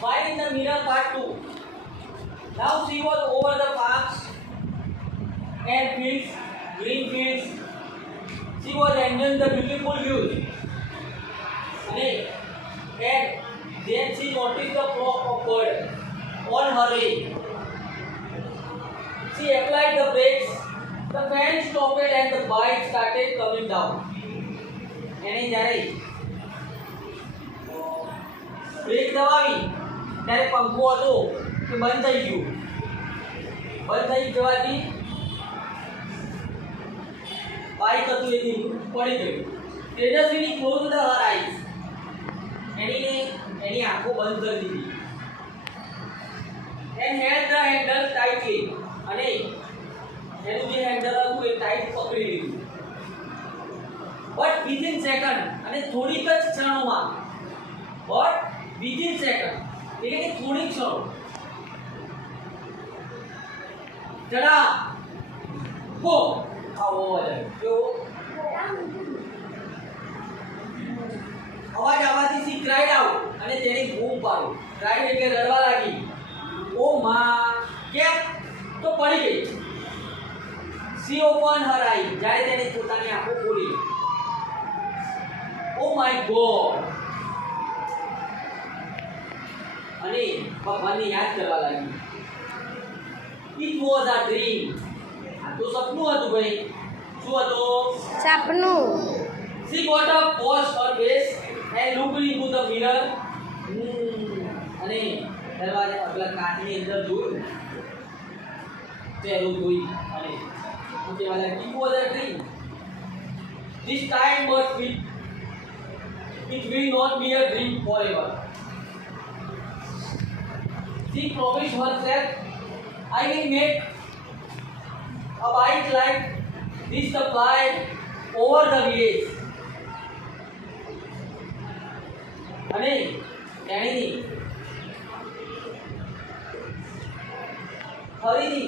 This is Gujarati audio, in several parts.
Find the mirror part 2. Now she was over the parks and fields, green fields. She was enjoying the beautiful views. And then she noticed the flock of birds on her way. She applied the brakes. The fan stopped and the bike started coming down. એને જ્યારે બ્રેક દબાવી ત્યારે પંખો હતો કે બંધ થઈ ગયું. બંધ થઈ જવાથી બાઇક હતું એ પડી ગયું. તેજસ્વીની ક્લોઝ ધ હર આઈઝ. એની આંખો બંધ કરી દીધી. And had the handle tightly. અને એનું જે હેન્ડલ હતું એ ટાઈટ પકડી લીધું. બટ વિધિન સેકન્ડ, અને થોડીક જ ક્ષણોમાં, બટ વિધિન સેકન્ડ એટલે કે થોડી ક્ષણો, જડા હો આવો અવાજ આવવાથી સી ક્રાઇડ આઉટ. અને તેણે બૂમ પાડી. ક્રાઇડ એટલે રડવા લાગી. ઓ માં, કેમ? તો પડી ગઈ. સી ઓપન હર આઈ. જ્યારે તેણે પોતાની આંખો ખોલી. Oh my God. અને ભગવાનને યાદ કરવા લાગી. It was a dream. આ તો સપનું હતું ભાઈ. શું હતું? સપનું. She got up, washed her face and looked into the mirror. અને દરવાજા આગળ કાચની અંદર જોયું. ચહેરો જોઈ અને શું કહેવા લાગી? It was a dream. This time but it will not be a dream forever. She promised herself, I will make a bike like this to fly over the village. અને તેણીની ફરીથી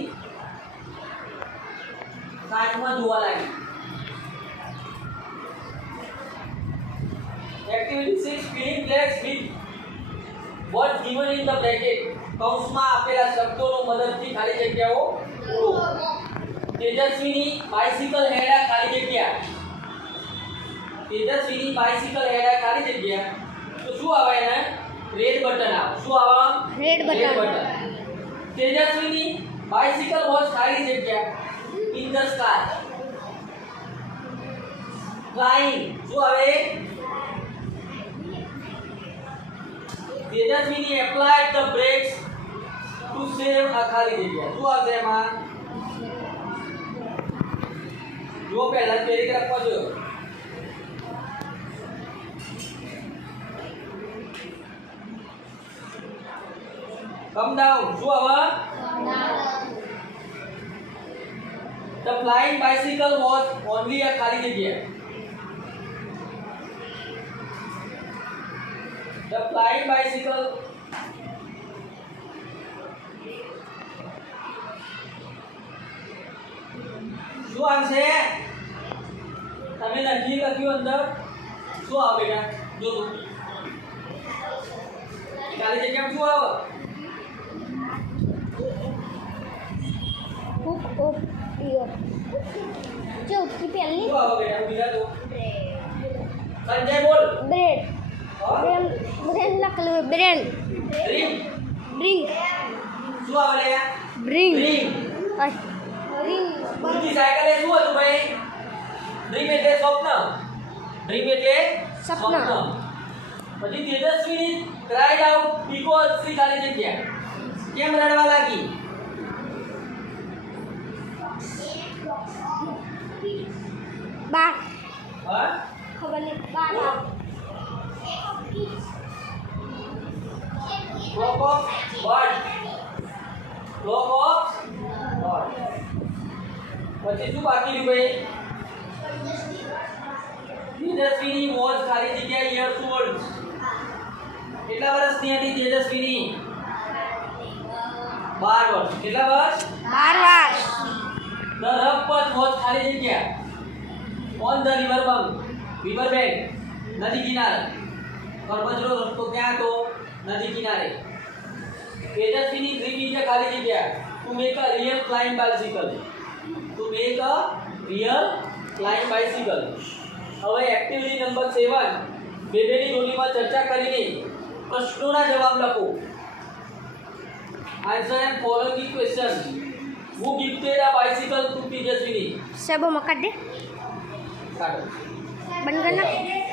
કાચમાં જોવા લાગી. Activity 6, filling blanks with words given in the bracket. કૌંસમાં આપેલા શબ્દોનો મદદથી ખાલી જગ્યાઓ પૂરો. તેજસ્વીની બાઇસિકલ હેડા ખાલી જગ્યા. તેજસ્વીની બાઇસિકલ હેડા ખાલી જગ્યા. તો શું આવે એને? રેડ બટન આવે. શું આવે? Red button. Tejaswini bicycle was ખાલી જગ્યા ઇન ધ સ્કાય ફ્લાઇંગ. શું આવે? Tejaswini applied the brakes to save આ ખાલી જગ્યા. શું આવશે એમાં? જો પહેલા પેરેગ્રાફ વાંચો. Come down. શું આવે? The flying bicycle was only a ખાલી જગ્યા. The flying bicycle શું આવશે? તમે નથી લખ્યું અંદર. શું આવે બેટા? જો તું ખાલી જગ્યામાં શું આવે? चौथी पहली संजय बोल. ब्रेड. ब्रेड लख लो. ब्रेड. ड्रिंक. ड्रिंक. શું આવે લે? ड्रिंक. ડ્રીમ. ड्रिंक. બીજી સાયકલ એ શું હતું ભાઈ? ડ્રીમ એટલે સ્વપ્ન. ડ્રીમ એટલે સપના. પછી તેજસ્વીની ક્રાઇડ આઉટ બીકોઝ સી ખાલી જગ્યા. કેમ રડવા લાગી? बार. હા? खबर नहीं. बार. Flock of bird. Flock of bird. પછી શું બાકી રહ્યું ભાઈ? તેજસ્વીની વોઝ ખાલી જગ્યા યર્સ ઓલ્ડ. કેટલા વર્ષની હતી તેજસ્વીની? 12 વર્ષ. કેટલા વર્ષ? 12 વર્ષ. The rough path was ખાલી જગ્યા on the river bank. river bank નદી કિનારે. કર્મજનો રસ્તો ક્યાં હતો? નદી કિનારે. તેજસ્વીની dream is a ખાલી જગ્યા to make a real flying bicycle. to make a real flying bicycle. હવે એક્ટિવિટી નંબર 7 બેબેની જોડીમાં ચર્ચા કરીને પ્રશ્નોના જવાબ લખો. Answer and following the question. Who gifted a bicycle to તેજસ્વીની? સબો મકાડ દે કાઢો. બંધ કર નાખ.